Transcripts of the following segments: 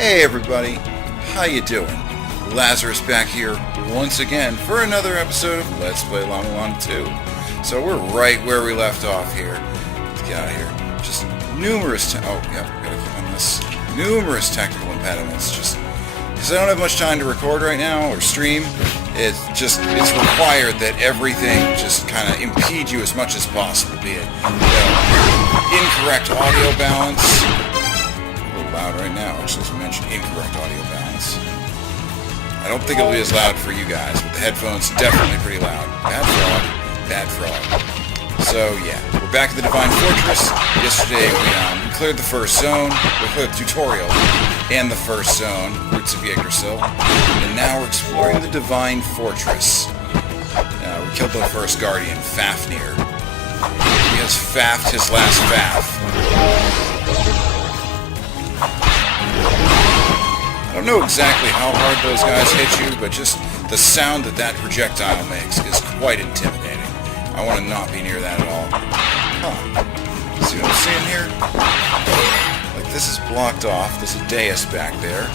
Hey everybody, how you doing? Lazerous back here once again for another episode of Let's Play La-Mulana 2. So we're right where we left off here. Let's get out of here. Just numerous gotta click on this. Numerous technical impediments, just because I don't have much time to record right now or stream. It's required that everything just kind of impede you as much as possible, be it incorrect audio balance. A little loud right now, actually, as we mentioned, incorrect audio balance. I don't think it'll be as loud for you guys, but the headphones definitely pretty loud. Bad frog. So yeah, we're back at the Divine Fortress. Yesterday we cleared the first zone, we cleared the tutorial and the first zone, Roots of Yggdrasil, and now we're exploring the Divine Fortress. We killed the first Guardian, Fafnir. He has faffed his last faff. I don't know exactly how hard those guys hit you, but just the sound that projectile makes is quite intimidating. I want to not be near that at all. Huh. See what I'm seeing here? Like, this is blocked off. There's a dais back there.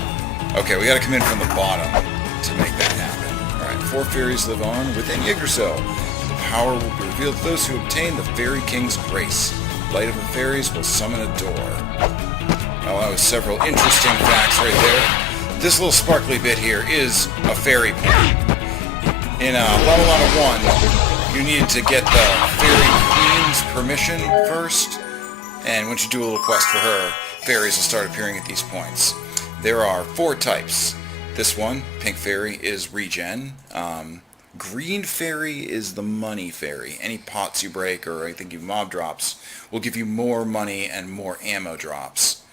Okay, we gotta come in from the bottom to make that happen. Alright, 4 fairies live on within Yggdrasil. The power will be revealed to those who obtain the Fairy King's grace. Light of the fairies will summon a door. Well, that was several interesting facts right there. This little sparkly bit here is a fairy point. In La-Mulana 1, you needed to get the Fairy Queen's permission first, and once you do a little quest for her, fairies will start appearing at these points. There are 4 types. This one, Pink Fairy, is regen. Green Fairy is the money fairy. Any pots you break or anything you mob drops will give you more money and more ammo drops.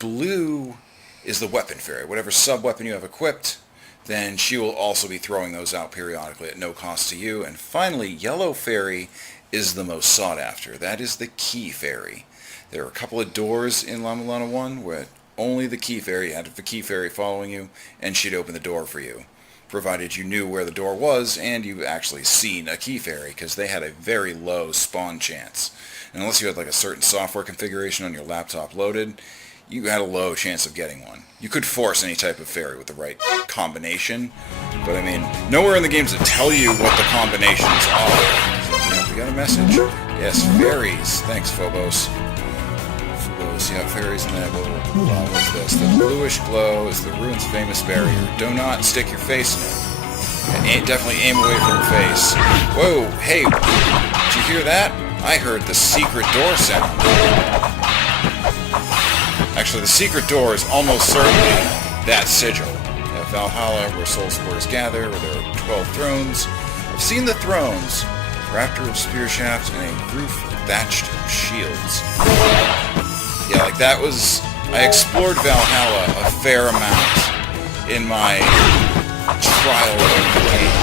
Blue is the weapon fairy. Whatever sub-weapon you have equipped, then she will also be throwing those out periodically at no cost to you. And finally, Yellow Fairy is the most sought after. That is the Key Fairy. There are a couple of doors in La-Mulana 1 where only the Key Fairy had the Key Fairy following you, and she'd open the door for you, provided you knew where the door was and you actually seen a Key Fairy, because they had a very low spawn chance. And unless you had like a certain software configuration on your laptop loaded, you had a low chance of getting one. You could force any type of fairy with the right combination, but I mean, nowhere in the games that tell you what the combinations are. So, yeah, we got a message. Yes, fairies. Thanks, Phobos. Yeah, fairies in that little glow. What's this? The bluish glow is the ruin's famous barrier. Do not stick your face in it. And definitely aim away from your face. Whoa, hey, did you hear that? I heard the secret door sound. Actually, the secret door is almost certainly that Sigil. At Valhalla, where soul supporters gather, where there are 12 thrones. I've seen the thrones, rafter of spear shafts, and a roof thatched of shields. Yeah, like that was... I explored Valhalla a fair amount in my trial of the game.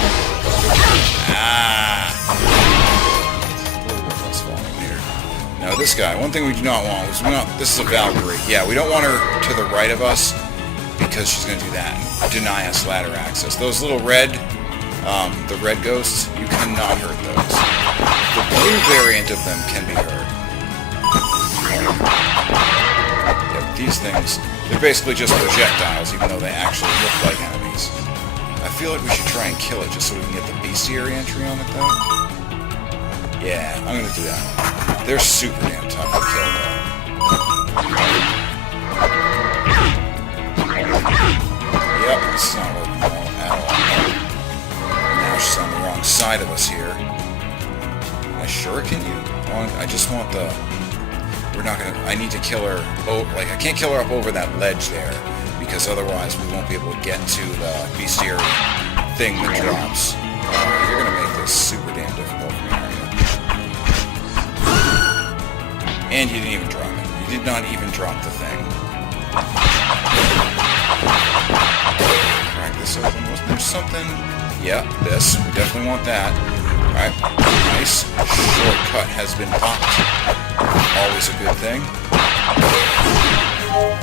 Now this guy, one thing we do not want was this is a Valkyrie. Yeah, we don't want her to the right of us because she's going to do that and deny us ladder access. Those little red, the red ghosts, you cannot hurt those. The blue variant of them can be hurt. Yeah, these things, they're basically just projectiles, even though they actually look like enemies. I feel like we should try and kill it just so we can get the bestiary entry on it, though. Yeah, I'm gonna do that. They're super damn tough to kill, though. Yep, it's not working well at all. Now she's on the wrong side of us here. I shuriken you? I just want the... We're not gonna... I need to kill her... Oh, like, I can't kill her up over that ledge there, because otherwise we won't be able to get to the bestiary thing that drops. You're gonna make this super damn difficult for me, aren't you? And you didn't even drop it. You did not even drop the thing. Crack this open. Wasn't there something? Yeah, this. We definitely want that. Alright. Nice. Shortcut has been popped. Always a good thing.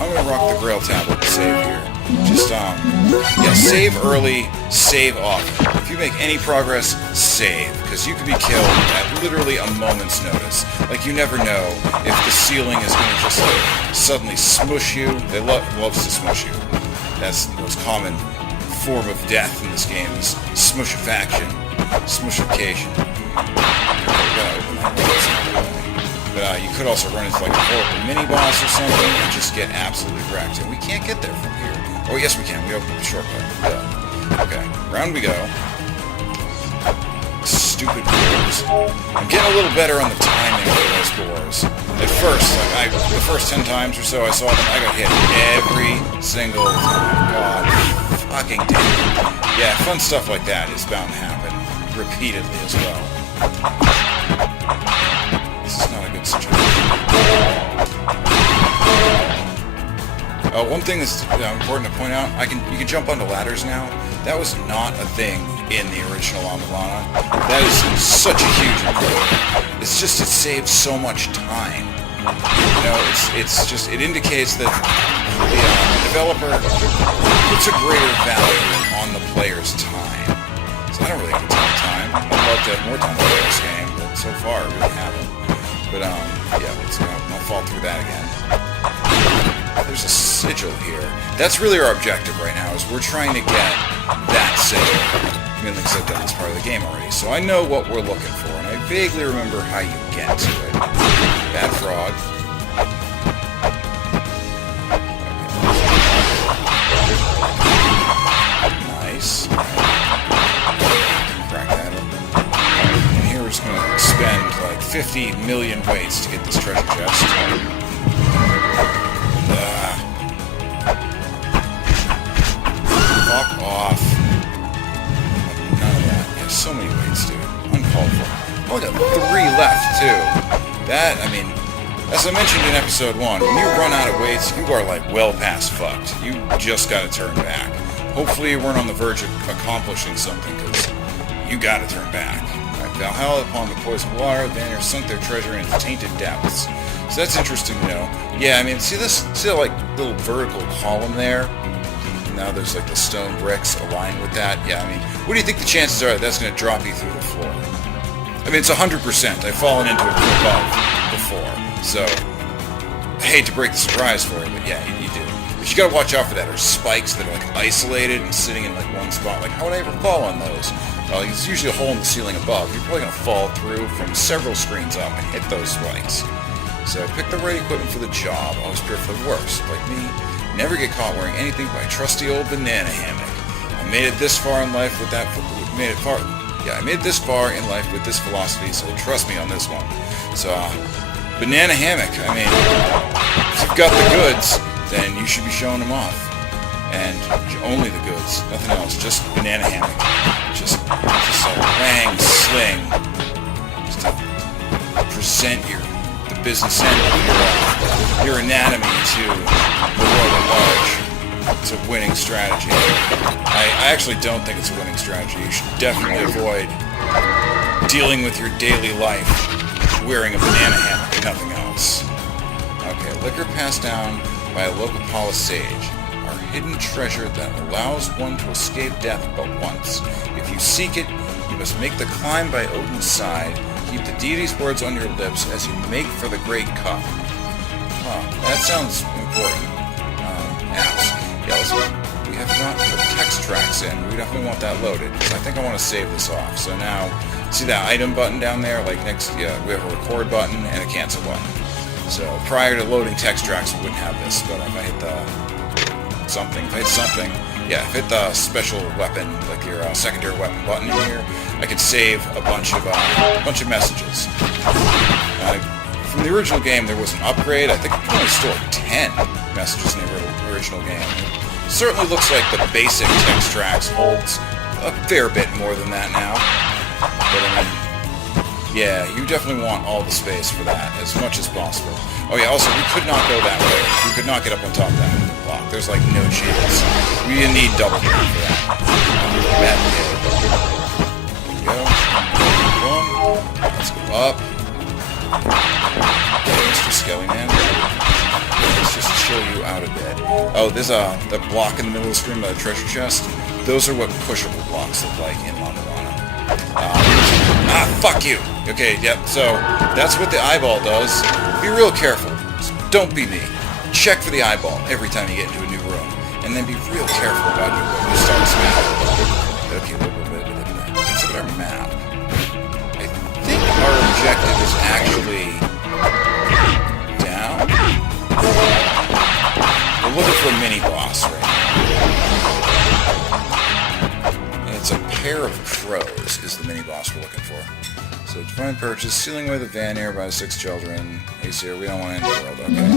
I'm gonna rock the Grail tablet to save here. Just, yeah, save early, save often. if you make any progress, save, because you could be killed at literally a moment's notice. Like, you never know if the ceiling is going to just like, suddenly smush you. It loves to smush you. That's the most common form of death in this game is smushifaction, smushification. But you could also run into like a horrible mini-boss or something and just get absolutely wrecked. And we can't get there from here. Oh, yes we can. We opened the shortcut. Okay, round we go. Stupid boars. I'm getting a little better on the timing of those boars. At first, like the first 10 times or so I saw them, I got hit every single time. God fucking damn. Yeah, fun stuff like that is bound to happen repeatedly as well. This is not a good situation. One thing that's important to point out, you can jump onto ladders now. That was not a thing in the original La-Mulana. That is such a huge improvement. It's just, it saves so much time. You know, it indicates that the developer puts a greater value on the player's time. So I don't really have a ton of time. I'd love to have more time to play this game, but so far I really haven't. But yeah, I'll fall through that again. There's a sigil here. That's really our objective right now, is we're trying to get that sigil. I mean, like I said, I've done this part of the game already, so I know what we're looking for, and I vaguely remember how you get to it. Bad frog. Okay. Nice. Crack that open. And here we're just going to spend like 50 million weights to get this treasure chest. Fuck off. None of that. Yeah, so many weights, dude. Uncalled for. Oh, I got 3 left, too. That, I mean, as I mentioned in episode 1, when you run out of weights, you are, like, well past fucked. You just gotta turn back. Hopefully you weren't on the verge of accomplishing something, because you gotta turn back. Right, Valhalla upon the poisoned water, Vanir sunk their treasure in its tainted depths. So that's interesting to know. Yeah, I mean, see that, like, little vertical column there? Now there's, like, the stone bricks aligned with that. Yeah, I mean, what do you think the chances are that that's going to drop you through the floor? I mean, it's 100%. I've fallen into it from above before. So, I hate to break the surprise for you, but yeah, you do. But you gotta watch out for that. There's spikes that are, like, isolated and sitting in, like, one spot. Like, how would I ever fall on those? Well, it's usually a hole in the ceiling above. You're probably going to fall through from several screens up and hit those spikes. So pick the right equipment for the job. Always prepare for the worst. Like me, never get caught wearing anything but my trusty old banana hammock. I made it this far in life with that. I made it this far in life with this philosophy. So trust me on this one. So banana hammock. I mean, if you've got the goods, then you should be showing them off. And only the goods, nothing else. Just banana hammock. Just a wang sling. Just to present the business end of your anatomy to the world at large. It's a winning strategy. I actually don't think it's a winning strategy. You should definitely avoid dealing with your daily life wearing a banana hammock and nothing else. Okay, liquor passed down by a local palace sage. Our hidden treasure that allows one to escape death but once. If you seek it, you must make the climb by Odin's side. Keep the deity's words on your lips as you make for the great cup. That sounds important. Apps. Yeah, we have not put text tracks in. We definitely want that loaded. So I think I want to save this off. So now, see that item button down there? Like next, we have a record button and a cancel button. So prior to loading text tracks, we wouldn't have this. But if I hit if I hit the special weapon, like your secondary weapon button in here, I could save a bunch of messages. From the original game, there was an upgrade. I think you can only store 10 messages in the original game. It certainly looks like the basic text tracks holds a fair bit more than that now. But I mean, yeah, you definitely want all the space for that, as much as possible. Oh yeah, also, we could not go that way. We could not get up on top of that block. There's like no chance. We need double hit for that. Bad hit. There we go. Boom. Let's go up. Okay, Mr. Skelly Man. Let's just chill you out a bit. Oh, there's the block in the middle of the screen by the treasure chest. those are what pushable blocks look like in La-Mulana. Fuck you! Okay, yep, so that's what the eyeball does. Be real careful. Don't be me. Check for the eyeball every time you get into a new room. And then be real careful about it when you start smattering. Okay, let's look at our map. I think our objective is actually down. We're looking for a mini-boss right now. And it's a pair of crows is the mini-boss we're looking for. So, divine purchase, stealing away the van here by 6 children. Hey, sir, we don't want to end the world, okay?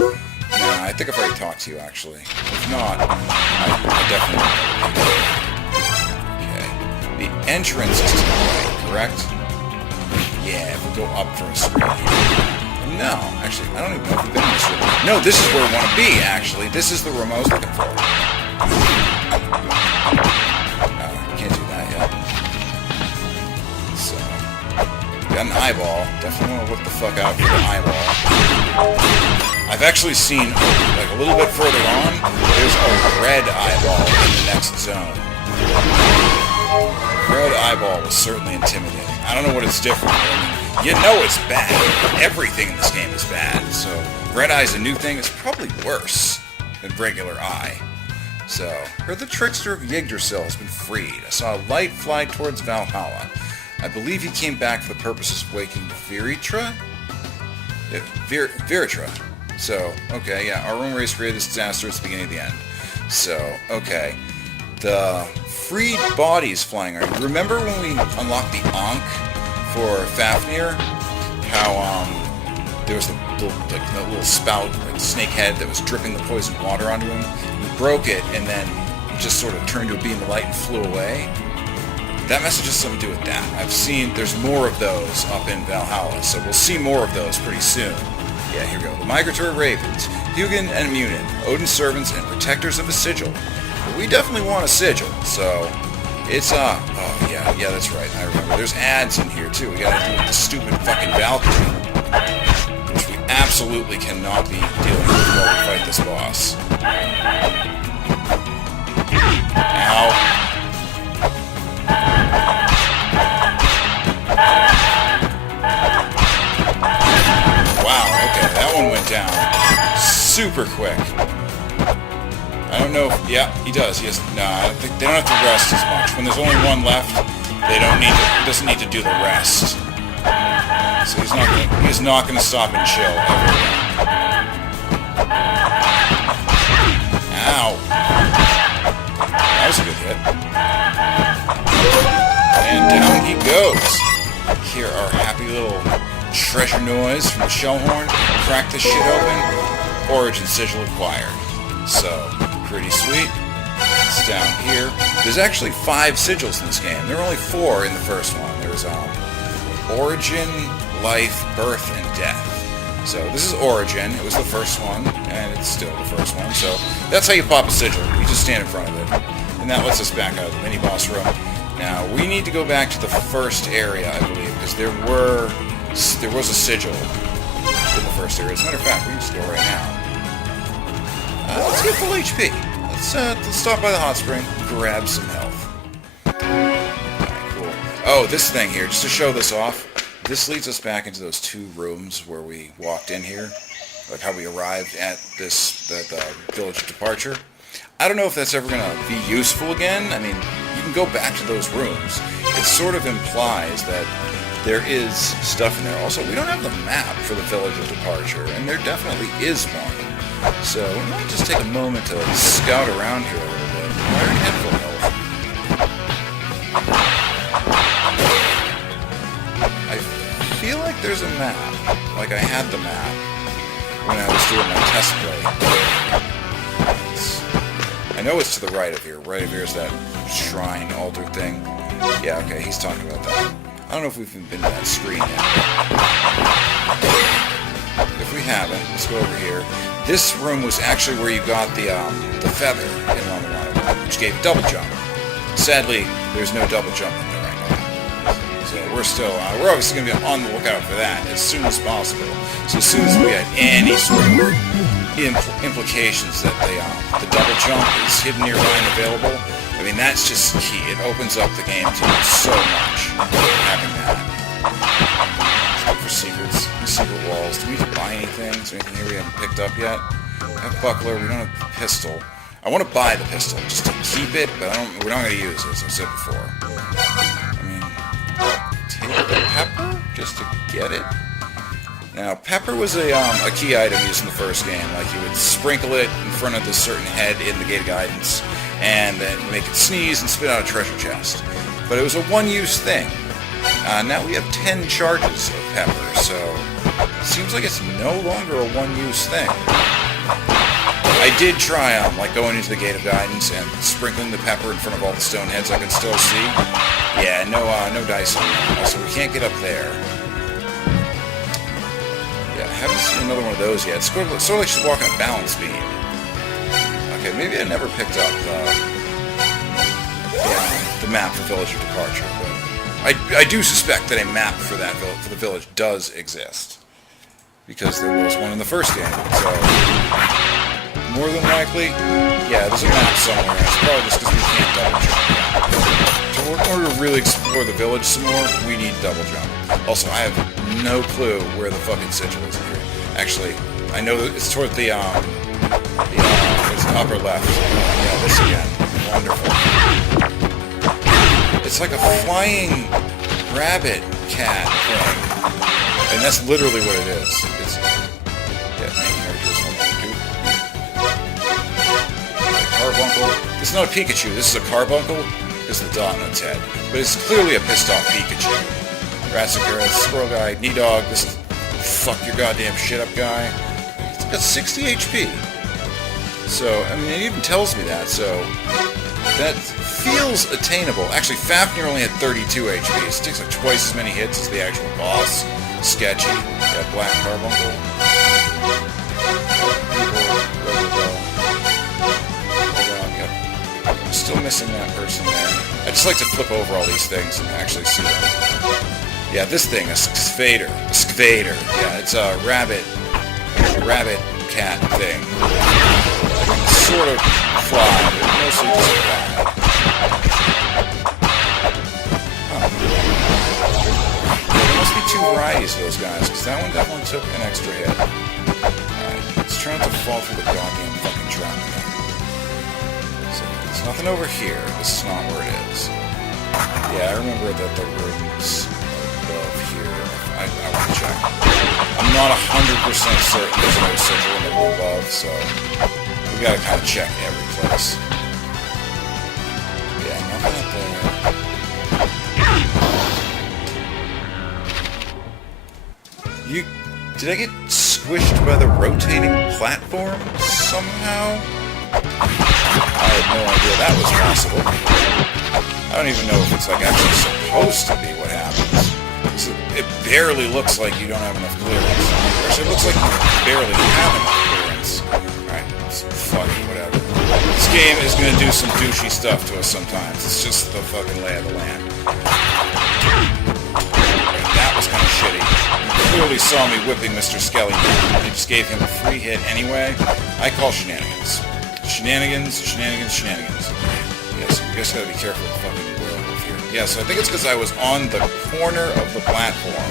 Nah, I think I've already talked to you, actually. If not, I definitely will. Okay. The entrance is to the right, correct? Yeah, if we go up from a screen here. No, actually, I don't even know if we've been in this room. No, this is where we want to be, actually. This is the room I was looking for. Can't do that yet. So, got an eyeball. Definitely want to look the fuck out for the eyeball. I've actually seen, like, a little bit further on, there's a red eyeball in the next zone. Red eyeball was certainly intimidating. I don't know what it's different. I mean, you know it's bad. Everything in this game is bad. So, red eye's a new thing. It's probably worse than regular eye. So, heard the trickster of Yggdrasil has been freed. I saw a light fly towards Valhalla. I believe he came back for the purposes of waking Viritra? Viritra. So, okay, yeah, our own race created this disaster at the beginning of the end. So, okay. The freed bodies flying around. Remember when we unlocked the Ankh for Fafnir? How, there was the little spout, like snake head that was dripping the poison water onto him? We broke it, and then it just sort of turned to a beam of light and flew away. That message has something to do with that. I've seen, there's more of those up in Valhalla, so we'll see more of those pretty soon. Yeah, here we go. The Migratory Ravens, Hugin and Munin, Odin's servants and protectors of a sigil. But we definitely want a sigil, so it's, oh, yeah, that's right, I remember. There's ads in here, too. We gotta deal with the stupid fucking Valkyrie, which we absolutely cannot be dealing with while we fight this boss. Ow. Wow, okay, that one went down super quick. I don't know if, yeah, he does. He has, nah, I don't think, they don't have to rest as much. When there's only one left, they don't need to, he doesn't need to do the rest. So he's not gonna stop and chill ever again. Ow. That was a good hit. And down he goes. Hear our happy little treasure noise from the shell horn. Crack this shit open. Origin sigil acquired. So, pretty sweet. It's down here. There's actually 5 sigils in this game. There were only 4 in the first one. There's Origin, Life, Birth, and Death. So this is Origin. It was the first one, and it's still the first one. So that's how you pop a sigil. You just stand in front of it. And that lets us back out of the mini-boss room. Now, we need to go back to the first area, I believe, because there was a sigil in the first area. As a matter of fact, we can just go right now. Let's get full HP. Let's stop by the hot spring, grab some health. Alright, cool. Oh, this thing here, just to show this off, this leads us back into those 2 rooms where we walked in here, like how we arrived at the village of departure. I don't know if that's ever going to be useful again. I mean, you can go back to those rooms. It sort of implies that there is stuff in there. Also, we don't have the map for the village of departure, and there definitely is one. So, we might just take a moment to scout around here a little bit. I already had full health. I feel like there's a map. Like I had the map when I was doing my test play. I know it's to the right of here. Right of here is that shrine altar thing. Yeah, okay, he's talking about that. I don't know if we've even been to that screen yet. If we haven't, let's go over here. This room was actually where you got the feather in La-Mulana, which gave double jump. Sadly, there's no double jump in there right now. So we're obviously going to be on the lookout for that as soon as possible. So as soon as we get any sort of implications that the double jump is hidden nearby and available. I mean, that's just key. It opens up the game to you so much, having that. Let's look for secrets. Secret walls. Do we need to buy anything? Is there anything here we haven't picked up yet? We have buckler. We don't have the pistol. I want to buy the pistol just to keep it, but we're not going to use it, as I said before. I mean, take the pepper just to get it. Now, pepper was a key item used in the first game. Like, you would sprinkle it in front of this certain head in the Gate of Guidance, and then make it sneeze and spit out a treasure chest. But it was a one-use thing. Now we have 10 charges of pepper, so it seems like it's no longer a one-use thing. I did try, like, going into the Gate of Guidance and sprinkling the pepper in front of all the stone heads I could still see. Yeah, no dice on that. Also, we can't get up there. Yeah, I haven't seen another one of those yet. It's sort of like she's walking a balance beam. Okay, maybe I never picked up the map for Village of Departure, but I do suspect that a map for the village does exist. Because there was one in the first game, so more than likely, yeah, there's a map somewhere. It's probably just because we can't double jump. So in order to really explore the village some more, we need double jump. Also, I have no clue where the fucking sigil is here. Actually, I know that it's toward the it's the upper left. Yeah, this again. Wonderful. It's like a flying rabbit cat thing. And that's literally what it is. It's, yeah, main characters Carbuncle. This is not a Pikachu, this is a Carbuncle. This is the dot on its head. But it's clearly a pissed off Pikachu. Rassicura, Squirrel Guy, Knee-Dog, this fuck your goddamn shit up guy. It's got 60 HP. So, I mean, it even tells me that, so that feels attainable. Actually, Fafnir only had 32 HP, so it takes like twice as many hits as the actual boss. Sketchy. Yeah, Black Carbuncle. I'm still missing that person there. I just like to flip over all these things and actually see them. Yeah, this thing, a Skvader. A Skvader. Yeah, it's a rabbit cat thing. Sort of fly, but mostly just fly. There must be 2 varieties of those guys, because that one definitely took an extra hit. Alright, let's try not to fall through the goddamn fucking trap again. So, there's nothing over here. This is not where it is. Yeah, I remember that the rooms above here. I want to check. I'm not 100% certain there's no sigil in the room above, so we gotta kind of check every place. Yeah, nothing up there. Did I get squished by the rotating platform somehow? I had no idea that was possible. I don't even know if it's like actually supposed to be what happens. It barely looks like you don't have enough clearance. Actually, it looks like you barely have enough clearance. Alright, fuck it, whatever. This game is gonna do some douchey stuff to us sometimes. It's just the fucking lay of the land. That was kind of shitty. You clearly saw me whipping Mr. Skelly down. I just gave him a free hit anyway. I call shenanigans. Shenanigans, shenanigans, shenanigans. Yes, you guys gotta be careful with the fucking werewolf here. Yeah, so I think it's because I was on the corner of the platform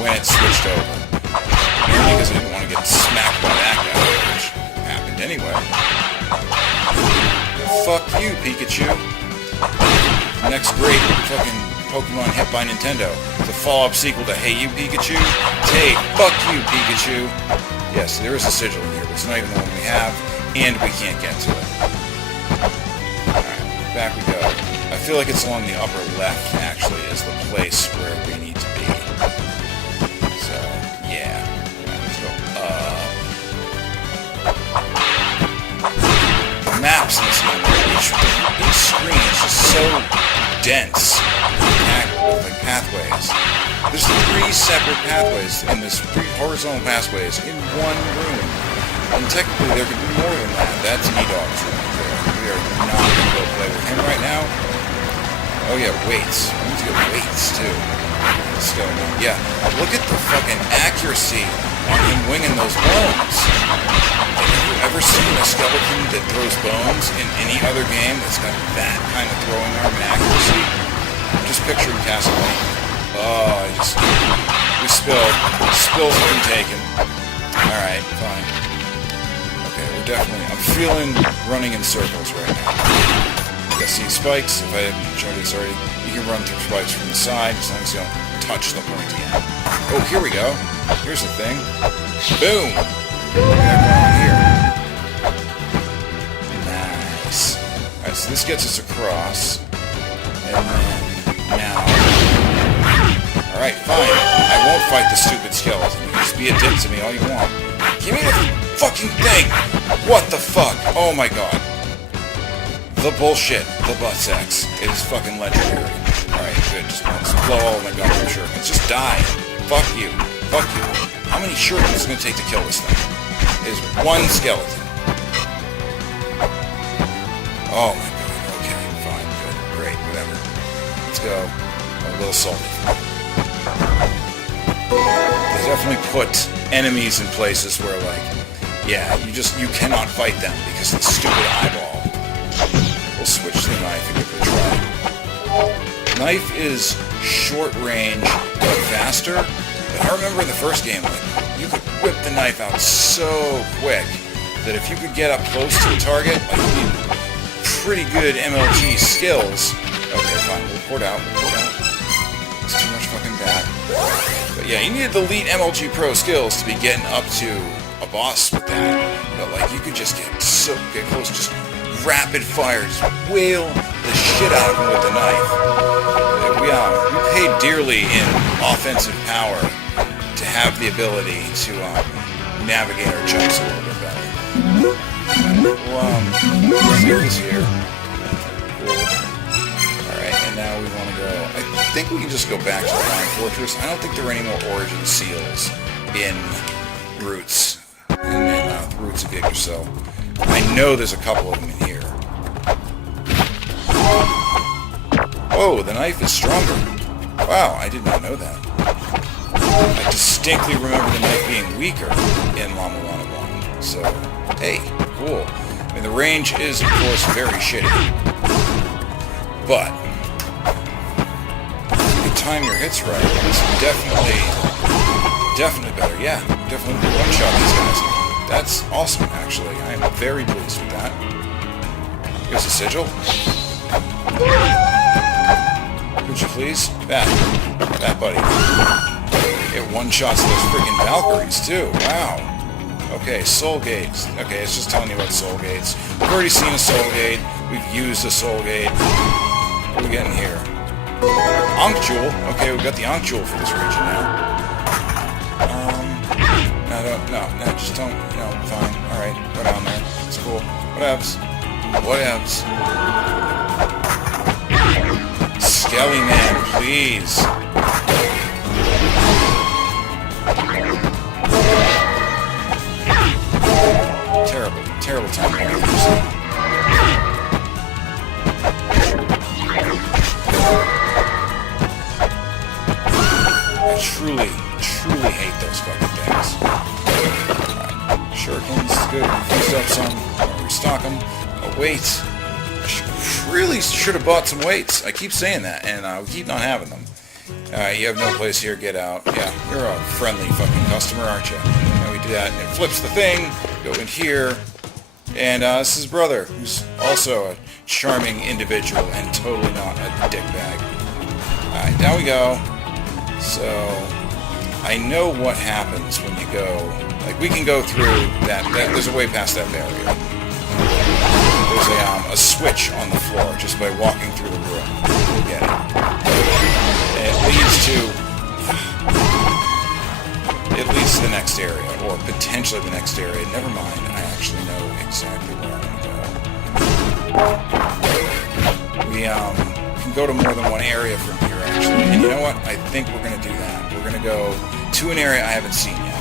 when it switched over. Mainly because I didn't want to get smacked by that guy, which happened anyway. Fuck you, Pikachu. Next great fucking Pokemon hit by Nintendo. The follow-up sequel to Hey You, Pikachu. Hey, fuck you, Pikachu. Yes, there is a sigil in here, but it's not even the one we have, and we can't get to it. Alright, back we go. I feel like it's along the upper left, actually, is the place where we need to be. So, yeah. Alright, let's go up. The maps in this game, each screen is just so dense. Like pathways. There's 3 separate pathways in this 3 horizontal pathways in one room. And technically there could be more than that. That's E-Dog's room there. We are not going to go play with him right now. Oh yeah, weights. We need to get weights too. Let's go. Yeah, look at the fucking accuracy want him winging those bones. Have you ever seen a skeleton that throws bones in any other game that's got that kind of throwing arm and accuracy? I'm just picturing Castlevania. Oh, we spilled. Spills have been taken. Alright, fine. Okay, I'm feeling running in circles right now. You see spikes, if I haven't shown you this already, you can run through spikes from the side as long as you don't touch the pointy end. Oh, here we go. Here's the thing. Boom! Here. Nice. Alright, so this gets us across. And then now... Alright, fine. I won't fight the stupid skeleton. You can just be a dick to me all you want. Give me the fucking thing! What the fuck? Oh my god. The bullshit. The butt sex. It is fucking legendary. Alright, good. Just blow all of my goddamn shurikens. Just die. Fuck you. Fuck you. How many shurikens is it going to take to kill this thing? It is one skeleton. Oh my god. Okay, fine. Good. Great. Whatever. Let's go. I'm a little salty. They definitely put enemies in places where, like, yeah, you cannot fight them because of the stupid eyeball. We'll switch to the knife and give it a try. Knife is short range but faster, but I remember in the first game, like, you could whip the knife out so quick that if you could get up close to the target, like, you need pretty good MLG skills. Okay, fine, we'll port out. It's too much fucking bad. But yeah, you needed the elite MLG Pro skills to be getting up to a boss with that. But like, you could just get close, just rapid fire, just wail the shit out of him with the knife. We paid dearly in offensive power to have the ability to navigate our jumps a little bit better. Let's see this here. Cool. Alright, and now we want to go... I think we can just go back to the Vine Fortress. I don't think there are any more origin seals in Roots. In Roots of Yggdrasil. I know there's a couple of them in here. Oh, the knife is stronger. Wow, I did not know that. I distinctly remember the knife being weaker in La-Mulana 1. So, hey, cool. I mean, the range is, of course, very shitty. But, if you can time your hits right, it's definitely better. Yeah, definitely one-shot these guys. That's awesome, actually. I am very pleased with that. Here's a sigil. Would you please? That buddy. It one-shots those freaking Valkyries, too. Wow. Okay, soul gates. Okay, it's just telling you about soul gates. We've already seen a soul gate. We've used a soul gate. What are we getting here? Ankh Jewel. Okay, we've got the Ankh Jewel for this region now. No, just don't, fine. Alright, go down there. It's cool. Whatevs. Skelly Man, please. Terrible time to use. I truly hate those fucking things. Alright, shurikens, good. Fused up some. Restock them. Oh, wait. I really should have bought some weights. I keep saying that, and we keep not having them. Alright, you have no place here. Get out. Yeah, you're a friendly fucking customer, aren't you? And we do that. It flips the thing. Go in here. And this is his brother, who's also a charming individual and totally not a dickbag. Alright, down we go. So, I know what happens when you go... Like, we can go through that there's a way past that barrier. There's a switch on the floor just by walking through the room. You'll get it. And it leads to the next area, or potentially the next area. Never mind, I actually know exactly where I'm going to go. We can go to more than one area from here, actually. And you know what? I think we're going to do that. We're going to go to an area I haven't seen yet.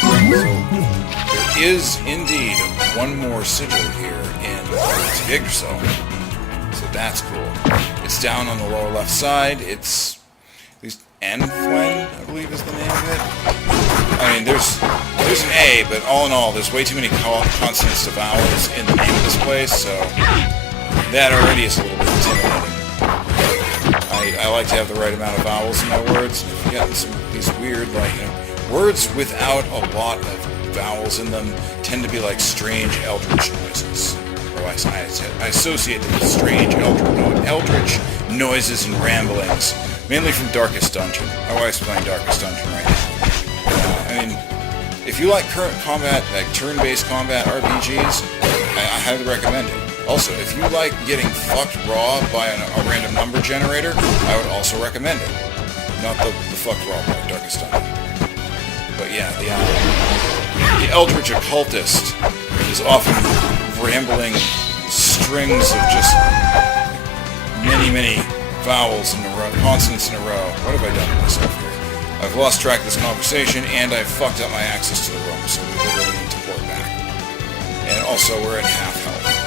So, there is indeed one more sigil here in Yggdrasil. So that's cool. It's down on the lower left side. It's... at least Enfwen, I believe is the name of it. I mean, there's an A, but all in all, there's way too many consonants to vowels in the name of this place, so that already is a little bit intimidating. I like to have the right amount of vowels in my words, and if you get these weird, like, words without a lot of vowels in them tend to be like strange eldritch noises. Or I associate them with strange eldritch noises and ramblings, mainly from Darkest Dungeon. My wife's playing Darkest Dungeon right now. I mean, if you like current combat, like turn-based combat RPGs, I highly recommend it. Also, if you like getting fucked raw by a random number generator, I would also recommend it. Not the fucked raw by Darkest Dungeon. But yeah, the Eldritch Occultist is often rambling strings of just many vowels in a row, consonants in a row. What have I done to myself here? I've lost track of this conversation, and I've fucked up my access to the room, so we will really need to port back. And also, we're at half health.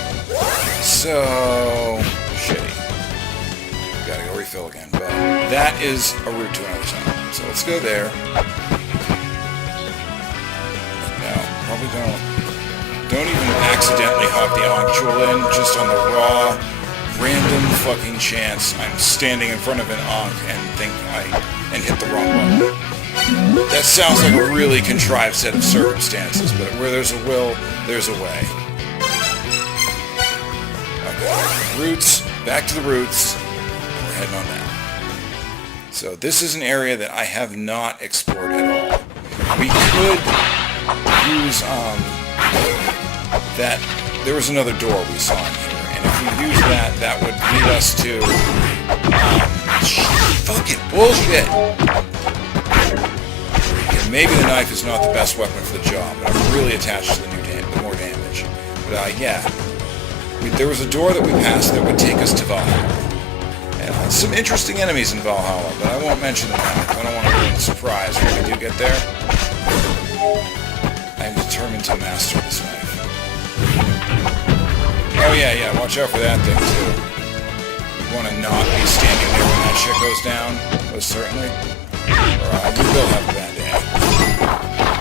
So, shitty. Gotta go refill again, but that is a route to another zone. So let's go there. No, probably don't even accidentally hop the actual in, just on the raw, random fucking chance I'm standing in front of an Ankh and hit the wrong button. That sounds like a really contrived set of circumstances, but where there's a will, there's a way. Roots, back to the roots, and we're heading on down. So this is an area that I have not explored at all. We could use, that, there was another door we saw in here, and if we use that, that would lead us to, fucking bullshit! And maybe the knife is not the best weapon for the job, but I'm really attached to the more damage. But, yeah. There was a door that we passed that would take us to Valhalla. And some interesting enemies in Valhalla, but I won't mention them now, because I don't want to ruin the surprise when we do get there. I am determined to master this knife. Oh yeah, watch out for that thing too. You want to not be standing there when that shit goes down, most certainly. Or you will have a bad day.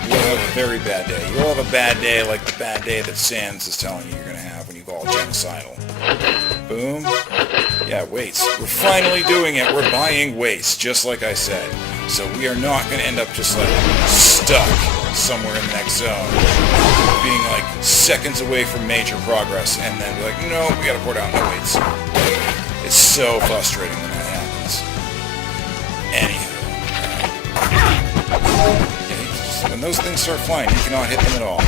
You'll have a very bad day. You'll have a bad day like the bad day that Sans is telling you you're going to have when you go all genocidal. Boom. Yeah, weights. We're finally doing it. We're buying weights, just like I said. So we are not going to end up just like stuck somewhere in the next zone, being like seconds away from major progress, and then be like, no, we got to pour down the weights. It's so frustrating when that happens. Anywho. When those things start flying, you cannot hit them at all.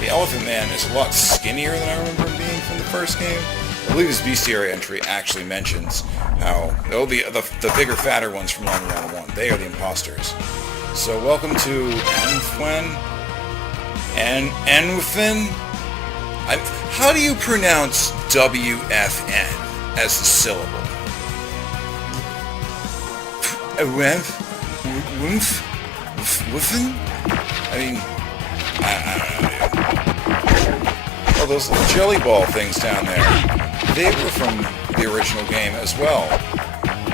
The Elephant Man is a lot skinnier than I remember him being from the first game. I believe his bestiary entry actually mentions how the bigger, fatter ones from La-Mulana 1, they are the imposters. So welcome to Enfwen. Enfwen? How do you pronounce WFN as the syllable? Wuffen? I mean, I don't know, dude. Oh, those little jelly ball things down there, they were from the original game as well.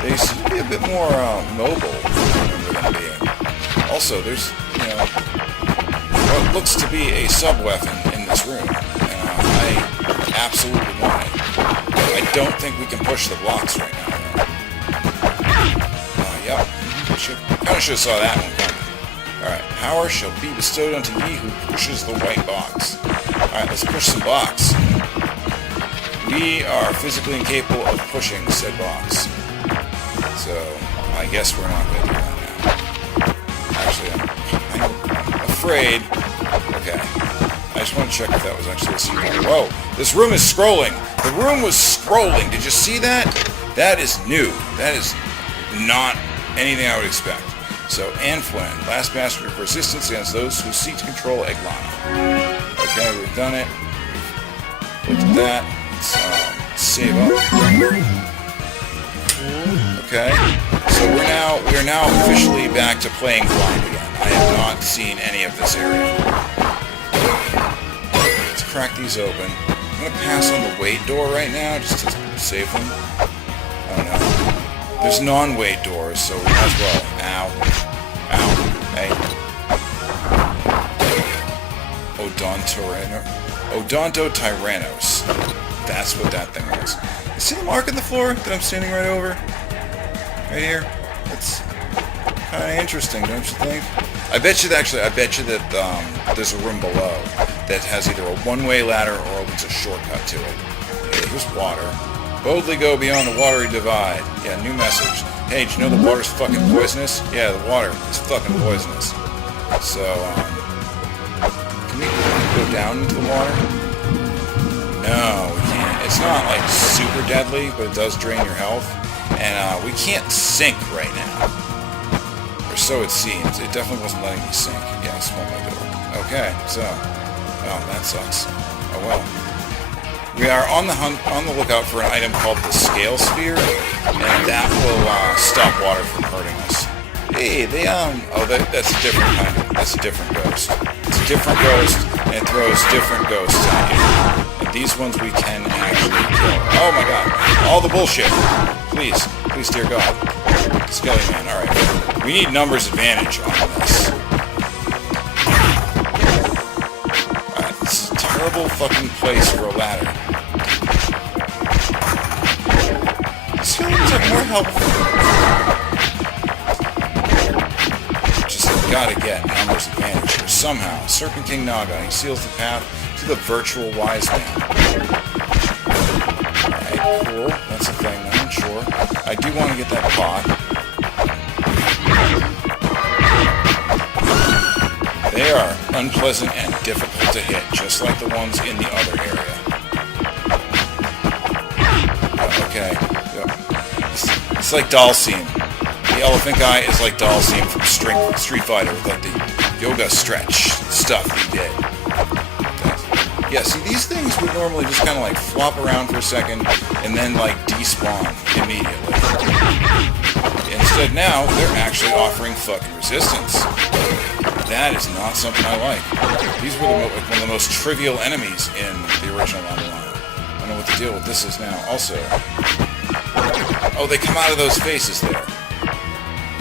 They seem to be a bit more mobile than I remember them being. Also, there's, what looks to be a sub-weapon in this room, and I absolutely want it. I don't think we can push the blocks right now, though. Yep. Kind of should have saw that one coming. Alright, power shall be bestowed unto he who pushes the white box. Alright, let's push some box. We are physically incapable of pushing said box. So, I guess we're not going to do that now. Actually, I'm afraid... Okay. I just want to check if that was actually a secret. Whoa! This room is scrolling! The room was scrolling! Did you see that? That is new. That is not anything I would expect. So, Enfwen, last bastion of resistance against those who seek to control Eglana. Okay, we've done it. Look at that. Let's save up. Okay, so we're now officially back to playing blind again. I have not seen any of this area. Let's crack these open. I'm gonna pass on the weight door right now just to save them. I don't know. There's non-weight doors, so we might as well. Ow. Ow. Hey. Odontotyrannos. That's what that thing was. You see the mark in the floor that I'm standing right over? Right here? That's kind of interesting, don't you think? I bet you that there's a room below that has either a one-way ladder or it's a shortcut to it. Hey, here's water. Boldly go beyond the watery divide. Yeah, new message. Hey, did you know the water's fucking poisonous? Yeah, the water is fucking poisonous. So, can we go down into the water? No, we can't. It's not, like, super deadly, but it does drain your health. And, we can't sink right now. Or so it seems. It definitely wasn't letting me sink. Yeah, small my door. Okay, so, oh, that sucks. Oh, well. We are on the lookout for an item called the Scale Sphere, and that will stop water from hurting us. Hey, that's a different kind of, that's a different ghost. It's a different ghost, and it throws different ghosts at you. And these ones we can actually kill. Oh my god, all the bullshit. Please, dear God. Skelly Man, alright. We need numbers advantage on this. Alright, this is a terrible fucking place for a ladder. Skeletons are more helpful. Just gotta get numbers advantage here somehow. Serpent King Naga, he seals the path to the virtual wise man. Alright, cool. That's a thing then, sure. I do want to get that pot. They are unpleasant and difficult to hit, just like the ones in the other area. Okay. It's like Dalsim. The elephant guy is like Dalsim from Street Fighter with like the yoga stretch stuff he did. Yeah, see, these things would normally just kind of like flop around for a second and then like despawn immediately. Instead now, they're actually offering fucking resistance. That is not something I like. These were one of the most trivial enemies in the original La-Mulana. I don't know what the deal with this is now. Also, oh, they come out of those faces there.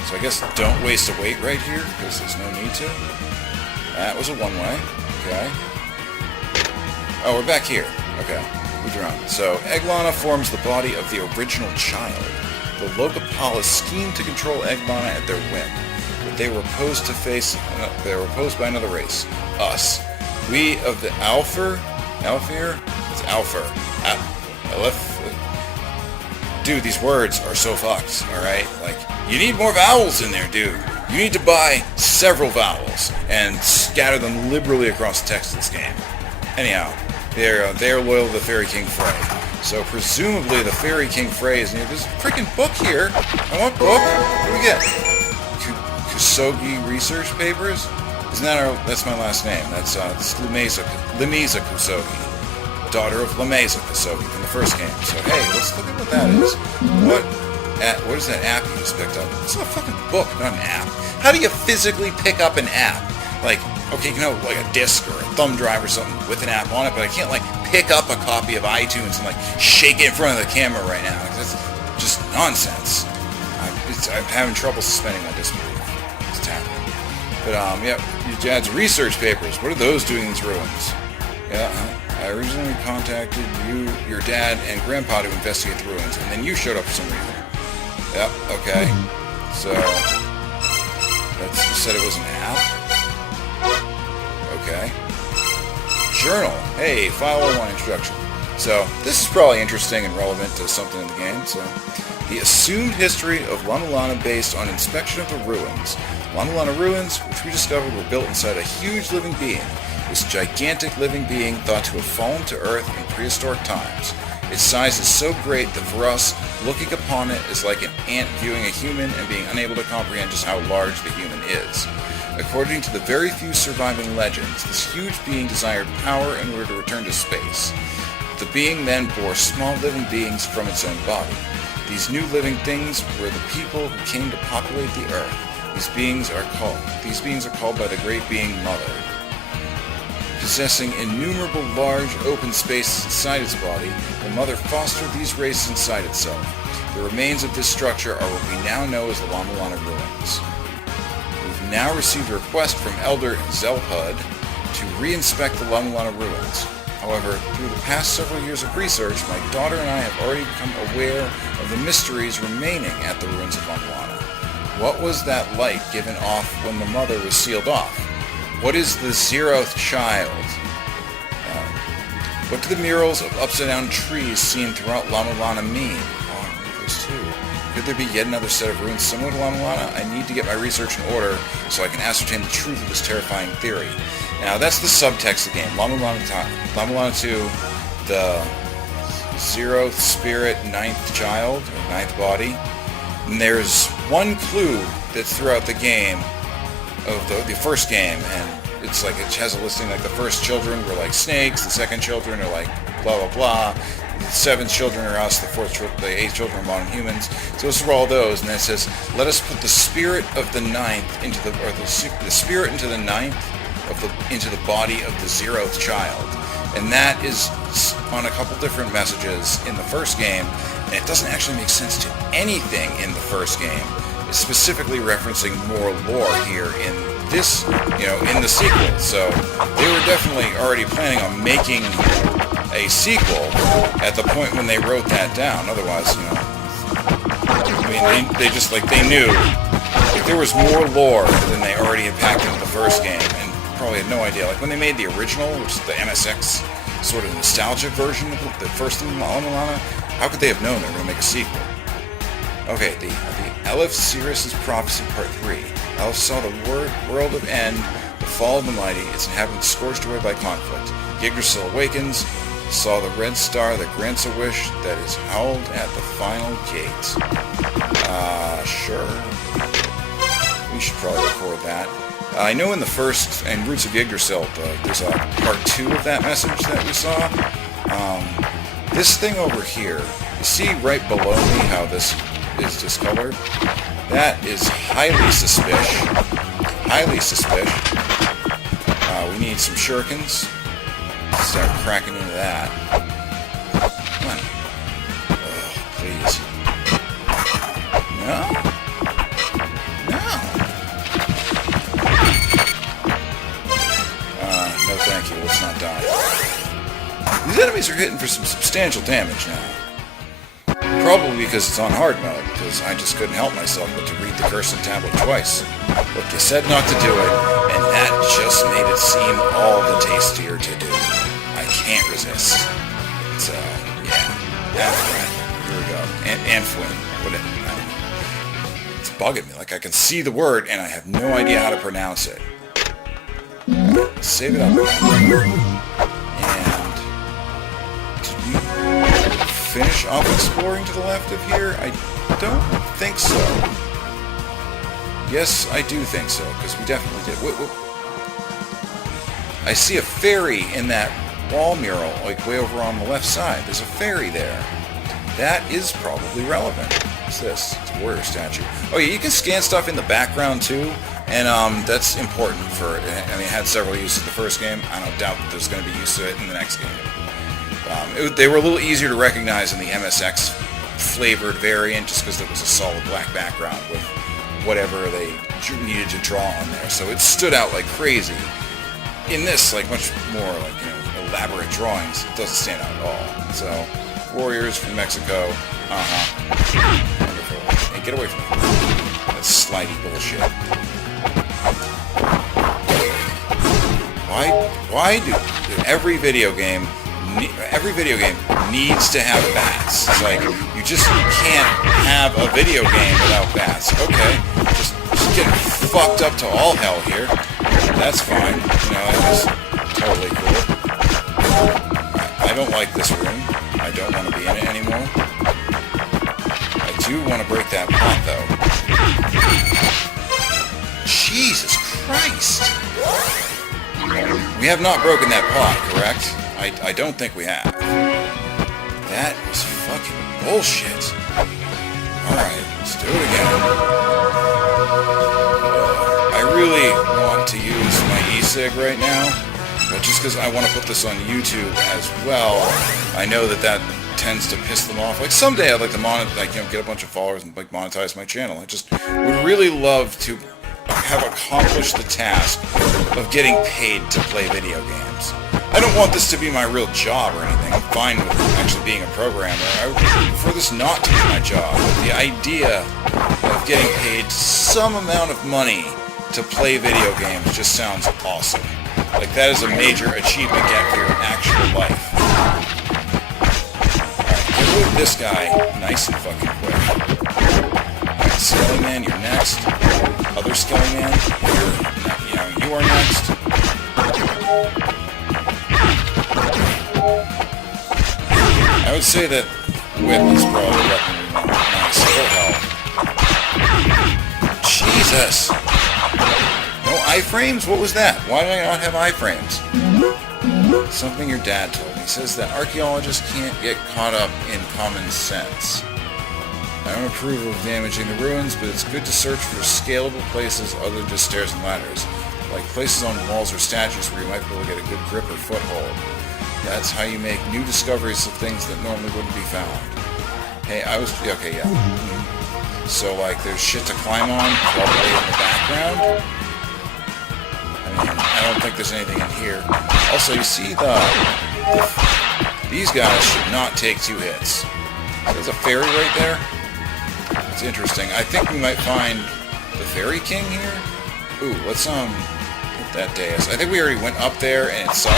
So I guess don't waste a weight right here, because there's no need to. That was a one-way. Okay. Oh, we're back here. Okay. Moved around. So, Eglana forms the body of the original child. The Logopolis schemed to control Eglana at their whim. But they were opposed by another race. Us. We of the Alfir? It's Alfir. Dude, these words are so fucked, alright? Like, you need more vowels in there, dude. You need to buy several vowels and scatter them liberally across the text of this game. Anyhow, they're loyal to the Fairy King Frey. So presumably the Fairy King Frey is near. There's a freaking book here. I want book. What do we get? Kusogi research papers? Isn't that that's my last name. That's Lemeza Kusogi. Daughter of Lemeza Kusogi from the first game. So hey, let's look at what that is. What is that app you just picked up? It's a fucking book, not an app. How do you physically pick up an app? Like, okay, like a disc or a thumb drive or something with an app on it, but I can't like pick up a copy of iTunes and like shake it in front of the camera right now. That's just nonsense. I'm having trouble suspending my disbelief. It's happening. But yeah, your dad's research papers. What are those doing in these ruins? Yeah, I originally contacted your dad, and Grandpa to investigate the ruins, and then you showed up for some reason. Yep, okay. So, you said it was an app? Okay. Journal. Hey, File 01 introduction. So, this is probably interesting and relevant to something in the game. So, the assumed history of La-Mulana based on inspection of the ruins. La-Mulana ruins, which we discovered were built inside a huge living being. This gigantic living being thought to have fallen to Earth in prehistoric times. Its size is so great that for us, looking upon it is like an ant viewing a human and being unable to comprehend just how large the human is. According to the very few surviving legends, this huge being desired power in order to return to space. The being then bore small living beings from its own body. These new living things were the people who came to populate the Earth. These beings are called by the great being Mother. Possessing innumerable large open spaces inside its body, the Mother fostered these races inside itself. The remains of this structure are what we now know as the La-Mulana ruins. We've now received a request from Elder Zelhud to re-inspect the La-Mulana ruins. However, through the past several years of research, my daughter and I have already become aware of the mysteries remaining at the ruins of La-Mulana. What was that light given off when the mother was sealed off? What is the zeroth child? What do the murals of upside-down trees seen throughout La-Mulana mean? Oh, those two. Could there be yet another set of ruins similar to La-Mulana? I need to get my research in order so I can ascertain the truth of this terrifying theory. Now, that's the subtext of the game. La-Mulana 2, the zeroth spirit, ninth child, or ninth body. And there's one clue that's throughout the game, of the first game, and it's like it has a listing like the first children were like snakes, the second children are like blah blah blah, the seventh children are us, the eighth children are modern humans. So it's for all those, and then it says, let us put the spirit of the ninth into the spirit into the ninth into the body of the zeroth child, and that is on a couple different messages in the first game, and it doesn't actually make sense to anything in the first game. It's specifically referencing more lore here in this, in the sequel. So they were definitely already planning on making a sequel at the point when they wrote that down. Otherwise, they knew if there was more lore than they already had packed into the first game, and probably had no idea. Like when they made the original, which is the MSX sort of nostalgic version of the first La-Mulana, how could they have known they were going to make a sequel? Okay, the Aleph Sirius's Prophecy Part 3. Aleph saw the world of end, the fall of the mighty, its inhabitants scorched away by conflict. Yggdrasil awakens, saw the red star that grants a wish that is howled at the final gate. Sure. We should probably record that. I know in the first, and Roots of Yggdrasil, there's a part 2 of that message that we saw. This thing over here, you see right below me how this is discolored? That is highly suspicious. Highly suspicious. We need some shurikens. Start cracking into that. Come on. Oh, please. No? No thank you. Let's not die. These enemies are hitting for some substantial damage now. Probably because it's on hard mode, because I just couldn't help myself but to read the cursed tablet twice. Look, you said not to do it, and that just made it seem all the tastier to do. I can't resist. So, yeah. Afrat. Here we go. And Flynn. It's bugging me. Like, I can see the word, and I have no idea how to pronounce it. Save it up. And did we finish off exploring to the left of here? I don't think so. Yes, I do think so, because we definitely did. Whoop. I see a fairy in that wall mural, like way over on the left side. There's a fairy there. That is probably relevant. What's this? It's a warrior statue. Oh yeah, you can scan stuff in the background too, and that's important for it. I mean, it had several uses in the first game. I don't doubt that there's going to be use to it in the next game. They were a little easier to recognize in the MSX flavored variant, just because there was a solid black background with whatever they needed to draw on there. So it stood out like crazy. In this, like much more like elaborate drawings, it doesn't stand out at all. So, warriors from Mexico. Wonderful. Hey, get away from me. That's slidey bullshit. Why do every video game needs to have bats? It's like you just can't have a video game without bats. Okay, just get fucked up to all hell here. That's fine. That's totally cool. I don't like this room. I don't want to be in it anymore. I do want to break that pot, though. Jesus Christ! We have not broken that pot, correct? I don't think we have. That is fucking bullshit. Alright, let's do it again. I really want to use my e-cig right now, but just because I want to put this on YouTube as well, I know that tends to piss them off. Like someday I'd like to get a bunch of followers and monetize my channel. I just would really love to have accomplished the task of getting paid to play video games. I don't want this to be my real job or anything. I'm fine with actually being a programmer. I would prefer this not to be my job. But the idea of getting paid some amount of money to play video games just sounds awesome. Like, that is a major achievement gap for your actual life. Alright, get rid of this guy nice and fucking quick. Alright, Skelly Man, you're next. Other Skelly Man, you are next. I would say that whip is probably a weapon we want. Nice, full health. Jesus! No iframes? What was that? Why did I not have iframes? Something your dad told me. He says that archaeologists can't get caught up in common sense. I don't approve of damaging the ruins, but it's good to search for scalable places other than just stairs and ladders. Like places on walls or statues where you might be able to get a good grip or foothold. That's how you make new discoveries of things that normally wouldn't be found. Hey, okay, yeah. Mm-hmm. So, like, there's shit to climb on, probably in the background. I mean, I don't think there's anything in here. Also, you see these guys should not take 2 hits. There's a fairy right there. That's interesting. I think we might find the Fairy King here. Ooh, let's, hit that dais. I think we already went up there and it sucked.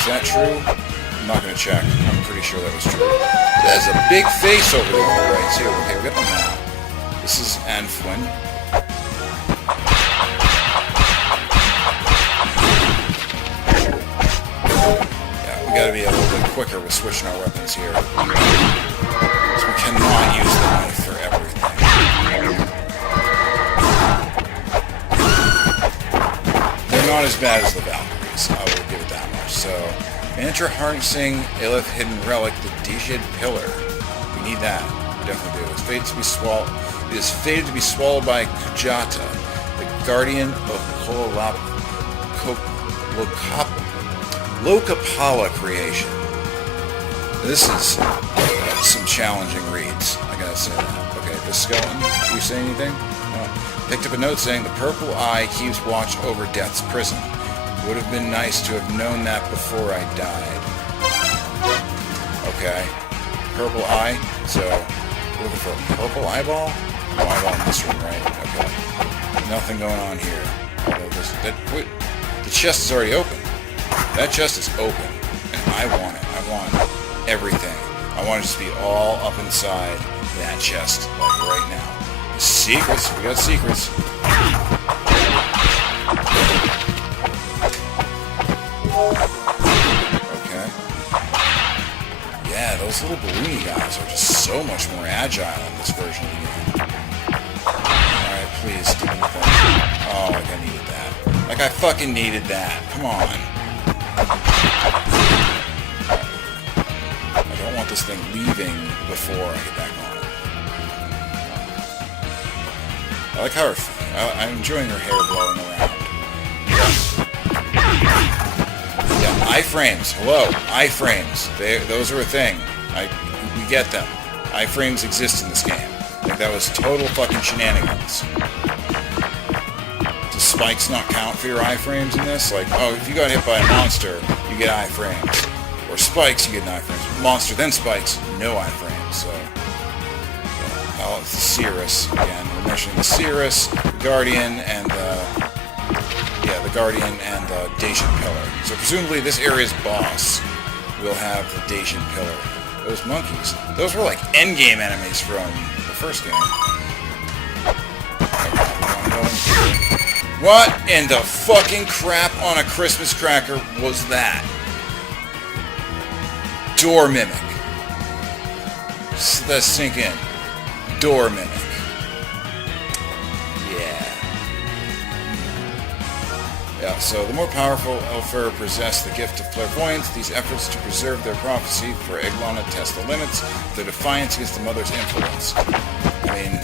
Is that true? I'm not going to check. I'm pretty sure that was true. There's a big face over there on the right, too. Okay, we got the map. This is Anfwin. Yeah, we got to be a little bit quicker with switching our weapons here. So we cannot use the knife for everything. They're not as bad as the Valkyries. I will give it that much. So, miniature harnessing Elif hidden relic, the Dejid Pillar. We need that. We definitely do. It's fated to be swallowed. It is fated to be swallowed by Kujata, the guardian of Lokapala creation. This is some challenging reads. I gotta say that. Okay, the skeleton. Do you say anything? No. Picked up a note saying the purple eye keeps watch over death's prison. Would have been nice to have known that before I died. Okay. Purple eye. So, we're looking for a purple eyeball? No eyeball in this room, right? Okay. Nothing going on here. Although the chest is already open. That chest is open. And I want it. I want everything. I want it to be all up inside that chest, like right now. Secrets. We got secrets. Okay. Yeah, those little balloony guys are just so much more agile in this version of the game. Alright, please, give me the thing. Oh, like I needed that. Like I fucking needed that. Come on. I don't want this thing leaving before I get back on it. I like how I'm enjoying her hair blowing around. Yeah, iframes. Hello, iframes. Those are a thing. We get them. Iframes exist in this game. Like, that was total fucking shenanigans. Does spikes not count for your iframes in this? Like, oh, if you got hit by a monster, you get iframes. Or spikes, you get an iframes. Monster, then spikes, no iframes. So, yeah. Oh, it's the Cirrus again. We're mentioning the Cirrus, the Guardian, and the Guardian and the Dacian Pillar. So presumably this area's boss will have the Dacian Pillar. Those monkeys. Those were like endgame enemies from the first game. Okay, we want to go in here. What in the fucking crap on a Christmas cracker was that? Door Mimic. Let's sink in. Door Mimic. Yeah, so the more powerful Elfer possess the gift of clairvoyance. These efforts to preserve their prophecy for Eglana test the limits of their defiance against the Mother's influence. I mean,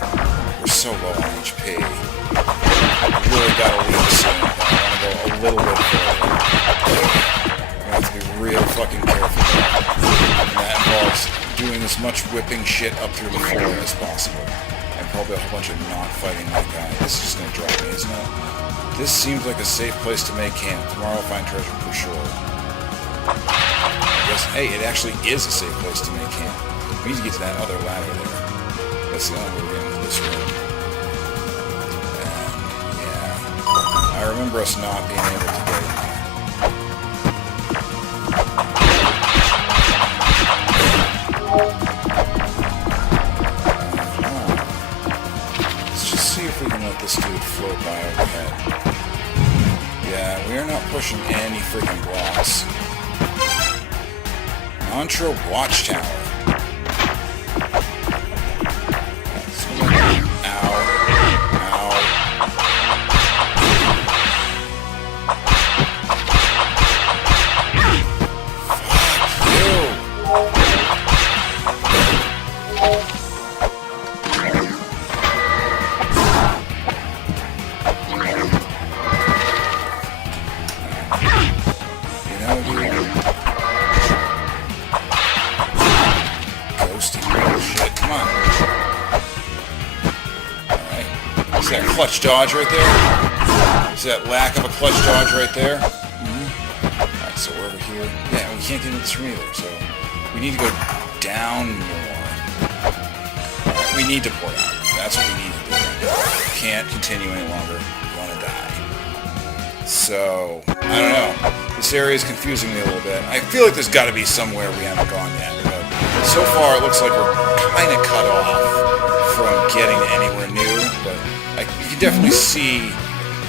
we're so low on HP. I really gotta leave this in. I wanna go a little bit further. I have to be real fucking careful. And that involves doing as much whipping shit up through the floor as possible. And probably a whole bunch of not fighting that guy. This is just going to drop me, isn't it? This seems like a safe place to make camp. Tomorrow I'll find treasure for sure. Yes, hey, it actually is a safe place to make camp. We need to get to that other ladder there. That's the only way we're getting into this room. And, yeah. I remember us not being able to get in there. Let's just see if we can let this dude float by overhead. Yeah, we are not pushing any freaking blocks. Montreux Watchtower. Clutch dodge right there. See that lack of a clutch dodge right there? Alright, so we're over here. Yeah, we can't get into this room either, so we need to go down more. Alright, we need to port out. That's what we need to do right now. We can't continue any longer. We're gonna die. So, I don't know. This area is confusing me a little bit. I feel like there's got to be somewhere we haven't gone yet, but so far it looks like we're kind of cut off from getting anywhere new, but you can definitely see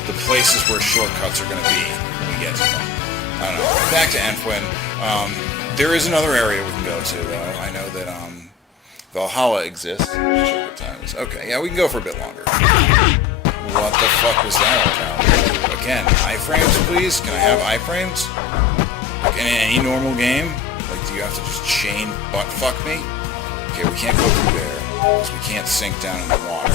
the places where shortcuts are going to be when we get to them. I don't know. Back to Enfwin. There is another area we can go to, though. I know that Valhalla exists. Check what time it is. Okay, yeah, we can go for a bit longer. What the fuck was that all about? Again, iframes, please? Can I have iframes? Like in any normal game? Like, do you have to just chain butt fuck me? Okay, we can't go through there, because we can't sink down in the water.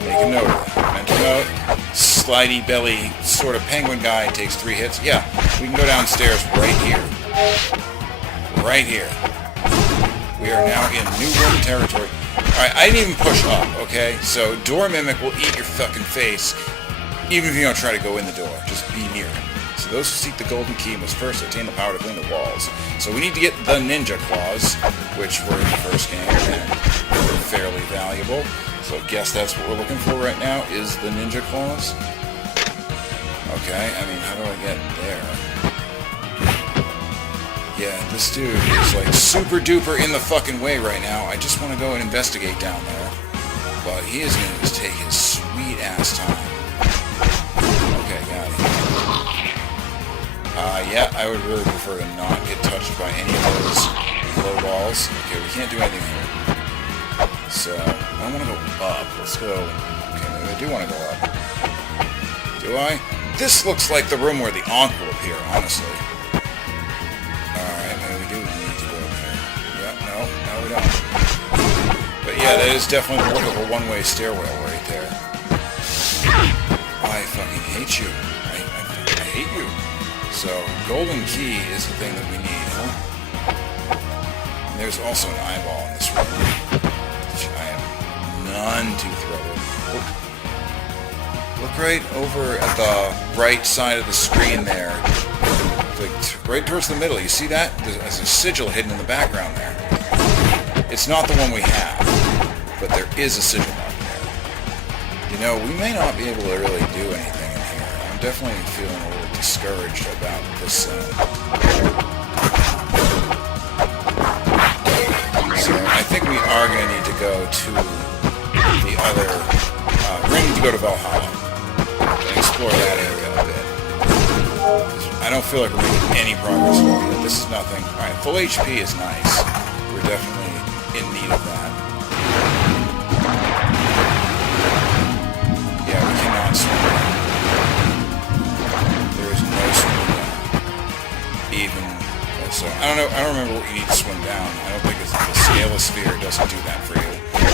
Make a note of that. Mental note. Slidey belly sort of penguin guy takes 3 hits. Yeah, we can go downstairs right here. Right here. We are now in New World territory. Alright, I didn't even push up, okay? So, Door Mimic will eat your fucking face, even if you don't try to go in the door. Just be near it. So those who seek the golden key must first attain the power to clean the walls. So we need to get the ninja claws, which were in the first game, and they're fairly valuable. So I guess that's what we're looking for right now, is the ninja claws. Okay, I mean, how do I get there? Yeah, this dude is like super duper in the fucking way right now. I just want to go and investigate down there. But he is going to just take his sweet ass time. Okay, got it. Yeah, I would really prefer to not get touched by any of those low balls. Okay, we can't do anything here. So, I want to go up. Let's go. Okay, maybe I do want to go up. Do I? This looks like the room where the Ankh will appear, honestly. Alright, maybe we do need to go up there. Yeah, no, we don't. But yeah, that is definitely the look of a one-way stairwell right there. I fucking hate you. I hate you. So, golden key is the thing that we need, huh? And there's also an eyeball in this room, which I am none too thrilled with. Look right over at the right side of the screen there. Like, right towards the middle. You see that? There's a sigil hidden in the background there. It's not the one we have, but there is a sigil mark there. You know, we may not be able to really do anything in here. I'm definitely feeling a little discouraged about this. So I think we are going to need to go to the other. We're going to need to go to Valhalla and explore that area a bit. I don't feel like we're making any progress at all yet. This is nothing. Alright, full HP is nice. We're definitely in need of that. Yeah, we cannot swim down. There is no swimming down. Even so, I don't remember what you need to swim down. I don't think it's the Scale-a-Sphere doesn't do that for you.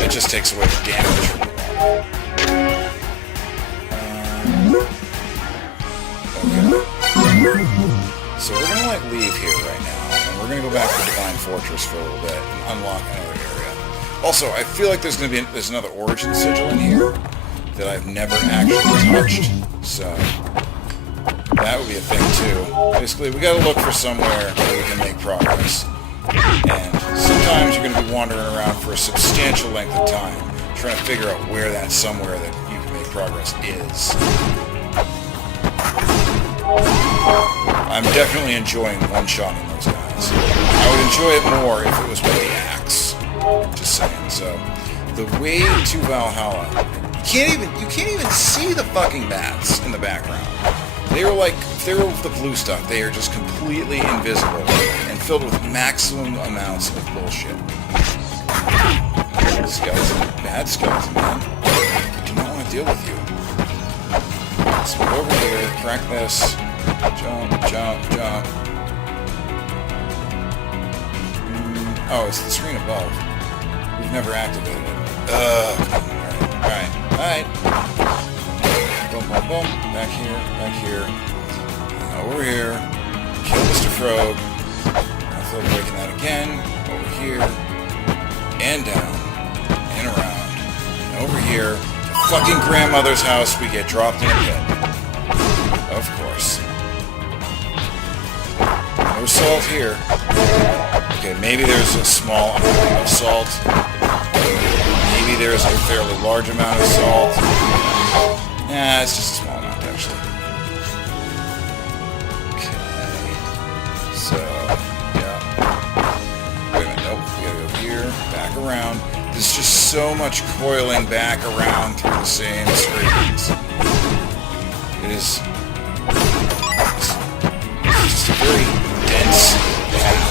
It just takes away the damage from the water. Okay. So we're going to like leave here right now, and we're going to go back to the Divine Fortress for a little bit and unlock another area. Also, I feel like there's another origin sigil in here that I've never actually touched, so that would be a thing too. Basically, we got to look for somewhere where we can make progress, and sometimes you're going to be wandering around for a substantial length of time, trying to figure out where that somewhere that you can make progress is. I'm definitely enjoying one-shotting those guys. I would enjoy it more if it was with the axe. Just saying. So, the way to Valhalla, you can't even see the fucking bats in the background. They were like, if they were with the blue stuff, they are just completely invisible and filled with maximum amounts of bullshit. Skeleton, bad skeleton, man. I do not want to deal with you. Let's move over here, crack this. Jump, jump, jump. Oh, it's the screen above. We've never activated it. Alright. Boom, boom, boom. Back here. Over here. Kill Mr. Frog. I feel like breaking that again. Over here. And down. And around. And over here. To fucking grandmother's house, we get dropped in a pit. Of course. No salt here. Okay, maybe there's a small amount of salt. Maybe there's a fairly large amount of salt. Nah, it's just a small amount, actually. Okay. So, yeah. Wait a minute, nope. We gotta go here, back around. There's just so much coiling back around through the same screens. It is... It's just a very dense path.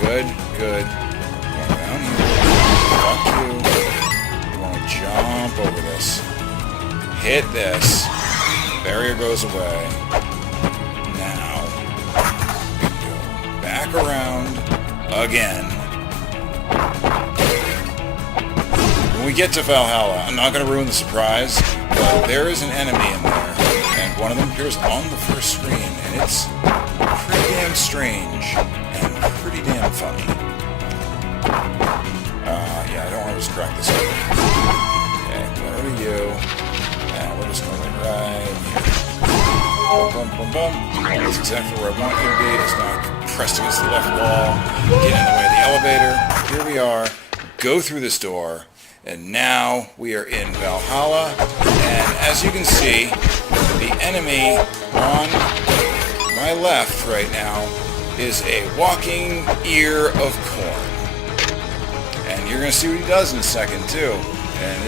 Okay, good. Going around here. Fuck you. You want to jump over this. Hit this. Barrier goes away. Now, go back around again. When we get to Valhalla, I'm not going to ruin the surprise, but there is an enemy in there, and one of them appears on the first screen, and it's pretty damn strange and pretty damn funny. Yeah, I don't want to just crack this open. Okay, go to you, and we're just going right here. Bum, bum, bum. That's exactly where I want you to be. It's not pressed against the left wall, get in the way of the elevator. Here we are. Go through this door. And now we are in Valhalla, and as you can see, the enemy on my left right now is a walking ear of corn. And you're going to see what he does in a second, too. And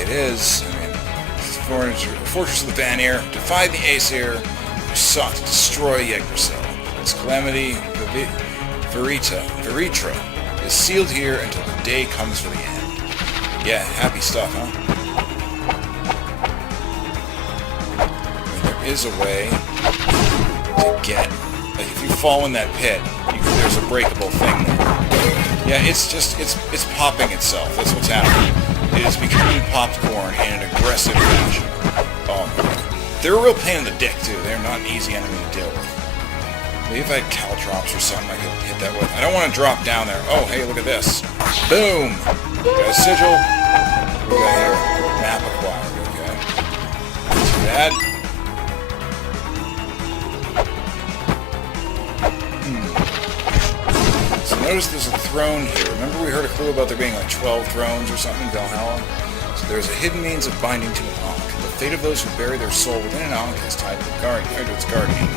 it is, Fortress of the Vanir, defied the Aesir, who sought to destroy Yggdrasil. Its calamity, Veritra, is sealed here until the day comes for the end. Yeah, happy stuff, huh? I mean, there is a way to get... Like, if you fall in that pit, there's a breakable thing there. Yeah, it's popping itself. That's what's happening. It is becoming popcorn in an aggressive fashion. Oh, man. They're a real pain in the dick, too. They're not an easy enemy to deal with. Maybe if I had caltrops or something I could hit that with. I don't want to drop down there. Oh, hey, look at this. Boom! We got a sigil. We got here. Map acquired. Okay. Not too bad. So notice there's a throne here. Remember we heard a clue about there being like 12 thrones or something in Valhalla? So there's a hidden means of binding to an Ankh. The fate of those who bury their soul within an Ankh is tied to its guardian.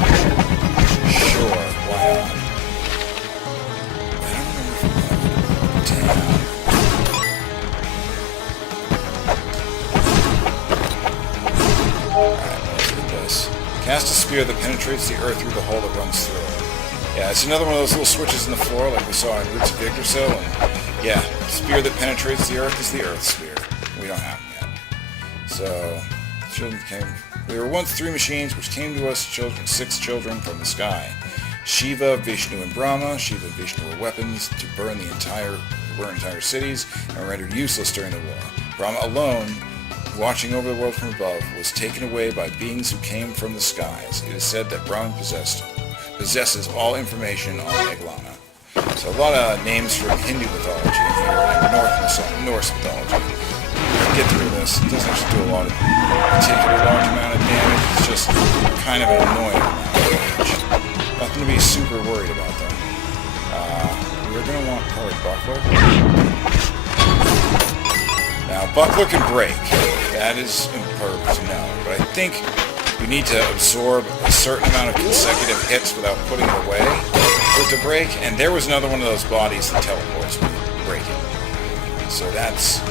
Sure, why not? I don't remember from that. Damn. Alright, let's do this. Cast a spear that penetrates the earth through the hole that runs through it. Yeah, it's another one of those little switches in the floor like we saw in Roots of Yggdrasil, and yeah, spear that penetrates the earth is the earth spear. We don't have them yet. So, children came... There were once 3 machines which came to us, 6 children from the sky. Shiva, Vishnu, and Brahma. Shiva and Vishnu were weapons to burn entire cities and were rendered useless during the war. Brahma alone watching over the world from above, was taken away by beings who came from the skies. It is said that Brahman possesses all information on La-Mulana. So a lot of names from Hindu mythology here and Norse mythology. Get through this. It doesn't actually do a lot of particular large amount of damage. It's just kind of an annoying amount of damage. Nothing to be super worried about though. We're going to want probably Buckler. Now Buckler can break. That is important to know. But I think you need to absorb a certain amount of consecutive hits without putting it away for it to break. And there was another one of those bodies that teleports when you break it. So that's...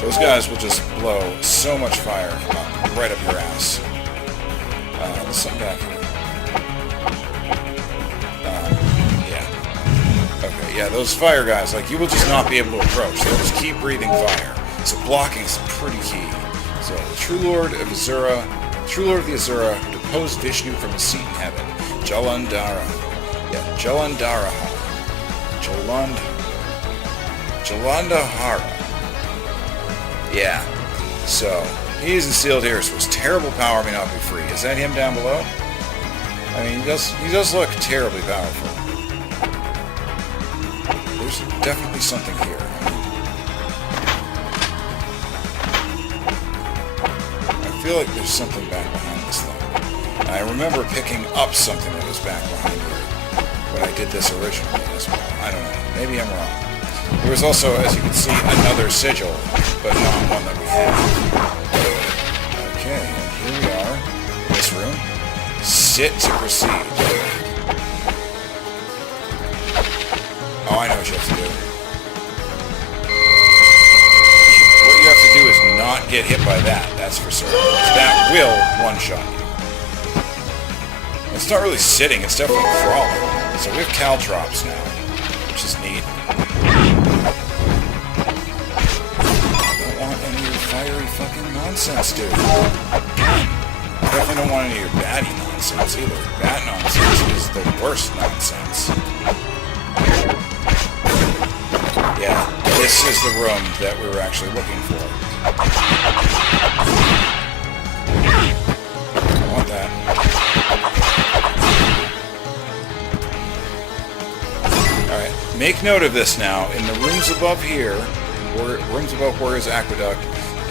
those guys will just blow so much fire right up your ass. There's something back here. Yeah. Okay, yeah, those fire guys, like, you will just not be able to approach. They'll just keep breathing fire. So blocking is pretty key. So, the True Lord of the Asura, who deposed Vishnu from his seat in heaven, Jalandhara. Yeah, Jalandhara. Yeah, so he's in sealed here, so his terrible power may not be free. Is that him down below? I mean, he does look terribly powerful. There's definitely something here. I feel like there's something back behind this thing. I remember picking up something that was back behind here when I did this originally as well. I don't know. Maybe I'm wrong. There was also, as you can see, another sigil, but not one that we have. Okay, and here we are, in this room. Sit to proceed. Oh, I know what you have to do. What you have to do is not get hit by that, that's for certain. That will one-shot you. It's not really sitting, it's definitely crawling. So we have caltrops now, which is neat. Fiery fucking nonsense, dude. I definitely don't want any of your baddie nonsense either. That nonsense is the worst nonsense. Yeah, this is the room that we were actually looking for. I want that. Alright, make note of this now. In the rooms above here, rooms above Warrior's Aqueduct,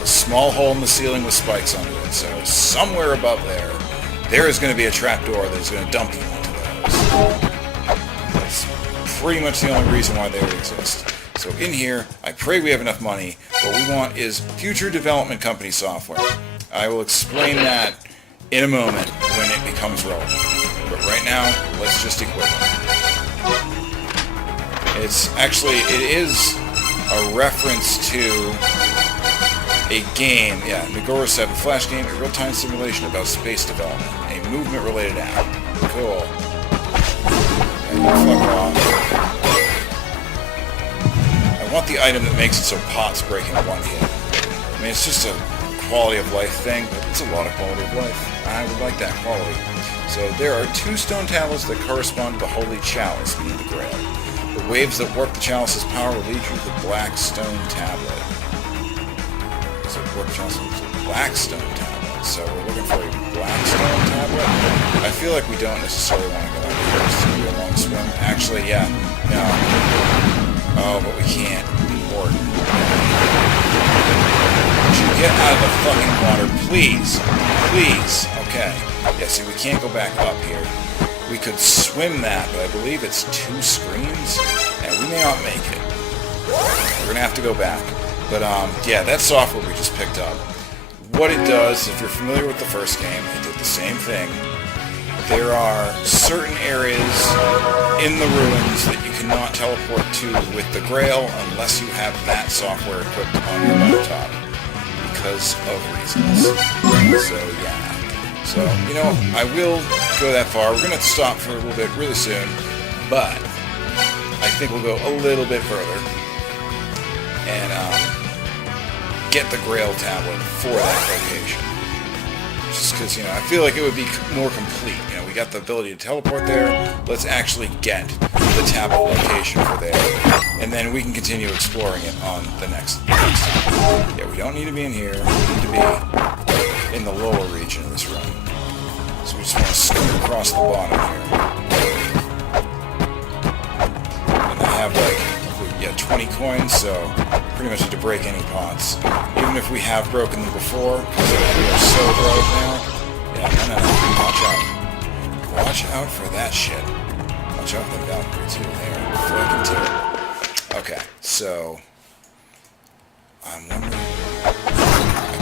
a small hole in the ceiling with spikes under it. So somewhere above there is going to be a trapdoor that is going to dump you into those. That's pretty much the only reason why they would exist. So in here, I pray we have enough money. What we want is future development company software. I will explain that in a moment when it becomes relevant. But right now, let's just equip it. It is a reference to a game, yeah, Nagoro 7 Flash game, a real-time simulation about space development, a movement-related app. Cool. And you fuck off. I want the item that makes it so pots break in one hit. I mean, it's just a quality of life thing, but it's a lot of quality of life. I would like that quality. So there are 2 stone tablets that correspond to the Holy Chalice, meaning the Grail. The waves that warp the chalice's power will lead you to the Black Stone Tablet. So warp the chalice's Black Stone Tablet. So we're looking for a Black Stone Tablet. I feel like we don't necessarily want to go out here to do a long swim. Actually, yeah, no. Oh, but we can't. Important. Would you get out of the fucking water, please? Please. Okay. Yeah, see, we can't go back up here. We could swim that, but I believe it's 2 screens, and we may not make it. We're going to have to go back. But, yeah, that software we just picked up. What it does, if you're familiar with the first game, it did the same thing. There are certain areas in the ruins that you cannot teleport to with the Grail unless you have that software equipped on your laptop. Because of reasons. So, yeah. So, you know, I will go that far. We're going to stop for a little bit really soon, but I think we'll go a little bit further and get the Grail tablet for that location. just because, you know, I feel like it would be more complete. You know, we got the ability to teleport there. Let's actually get the tablet location for there, and then we can continue exploring it on the next time. Yeah, we don't need to be in here. We need to be in the lower region of this room. So we just want to scoot across the bottom here. And I have, like, yeah, 20 coins, so pretty much need to break any pots. Even if we have broken them before, because we are so broke now. Yeah, no, watch out. Watch out for that shit. Watch out for the Valkyrie, too. They are fucking terrible. Okay, so I'm wondering... I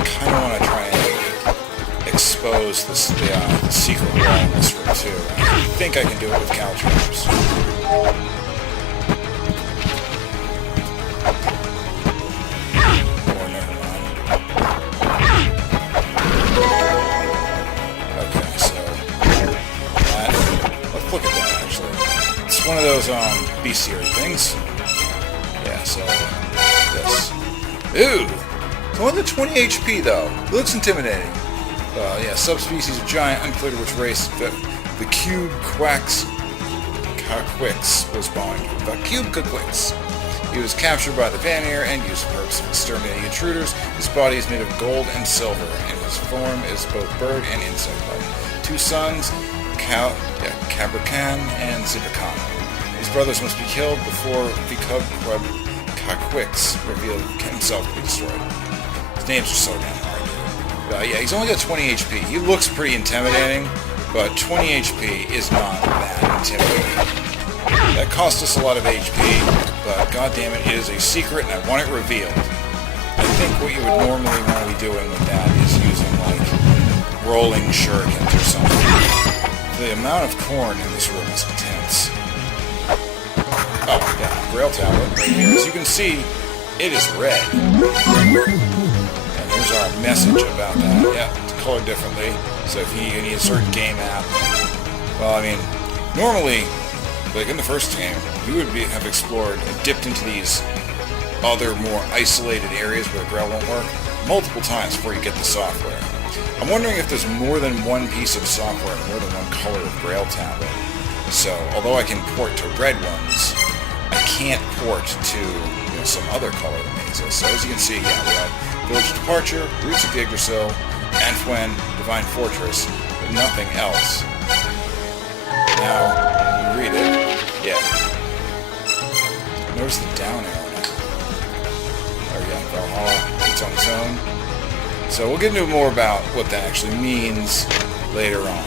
kind of want to try and expose the secret wall in this room, too. I think I can do it with caltrops. One of those bestiary things. Yeah, so this. Ooh! It's only 20 HP though. It looks intimidating. Yeah, subspecies of giant, unclear which race the cube quacks was born. The cube quacks. He was captured by the Vanir and used for the purpose of exterminating intruders. His body is made of gold and silver, and his form is both bird and insect-like. 2 sons, Cabrakan and Zibakana. These brothers must be killed before Kakwix revealed himself to be destroyed. His names are so damn hard. Yeah, he's only got 20 HP. He looks pretty intimidating, but 20 HP is not that intimidating. That cost us a lot of HP, but goddammit, it is a secret and I want it revealed. I think what you would normally want to be doing with that is using, like, rolling shurikens or something. The amount of corn in this room is intense. Oh, yeah, Grail tablet right here. As you can see, it is red. And here's our message about that. Yeah, it's colored differently. So if you need a certain game app, well, I mean, normally, like in the first game, you would have explored and dipped into these other, more isolated areas where the Grail won't work multiple times before you get the software. I'm wondering if there's more than one piece of software, more than one color of Grail tablet. So, although I can port to red ones, I can't port to, you know, some other color that may exist. So as you can see, yeah, we have Village of Departure, Roots of Yggdrasil, Anfwen, Divine Fortress, but nothing else. Now, you read it, yeah. Notice the down arrow now. Oh yeah, Valhalla, it's on its own. So we'll get into more about what that actually means later on.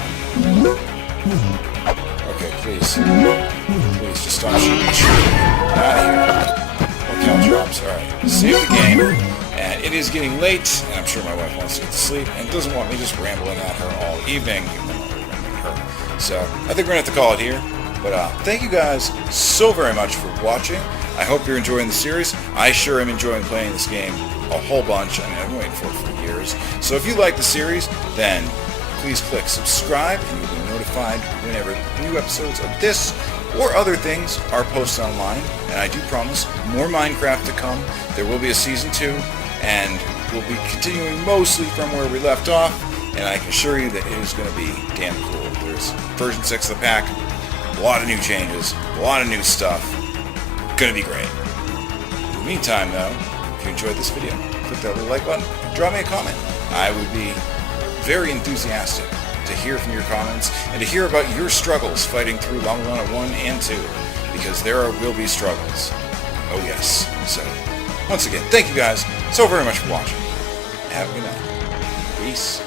Okay, please. Please, just stop shooting. Out of here. More caltrops. Alright, save the game. And it is getting late, and I'm sure my wife wants to get to sleep, and doesn't want me just rambling at her all evening, even though I'm rambling at her. So, I think we're going to have to call it here. But thank you guys so very much for watching. I hope you're enjoying the series. I sure am enjoying playing this game a whole bunch. I mean, I've been waiting for it for years. So if you like the series, then please click subscribe, and you'll be notified whenever new episodes of this or other things are posted online. And I do promise more Minecraft to come. There will be a Season 2, and we'll be continuing mostly from where we left off, and I can assure you that it is going to be damn cool. There's version 6 of the pack, a lot of new changes, a lot of new stuff. Going to be great. In the meantime, though, if you enjoyed this video, click that little like button, drop me a comment. I would be very enthusiastic to hear from your comments and to hear about your struggles fighting through La-Mulana 1 and 2, because there will be struggles. Oh yes. So, once again, thank you guys so very much for watching. Have a good night. Peace.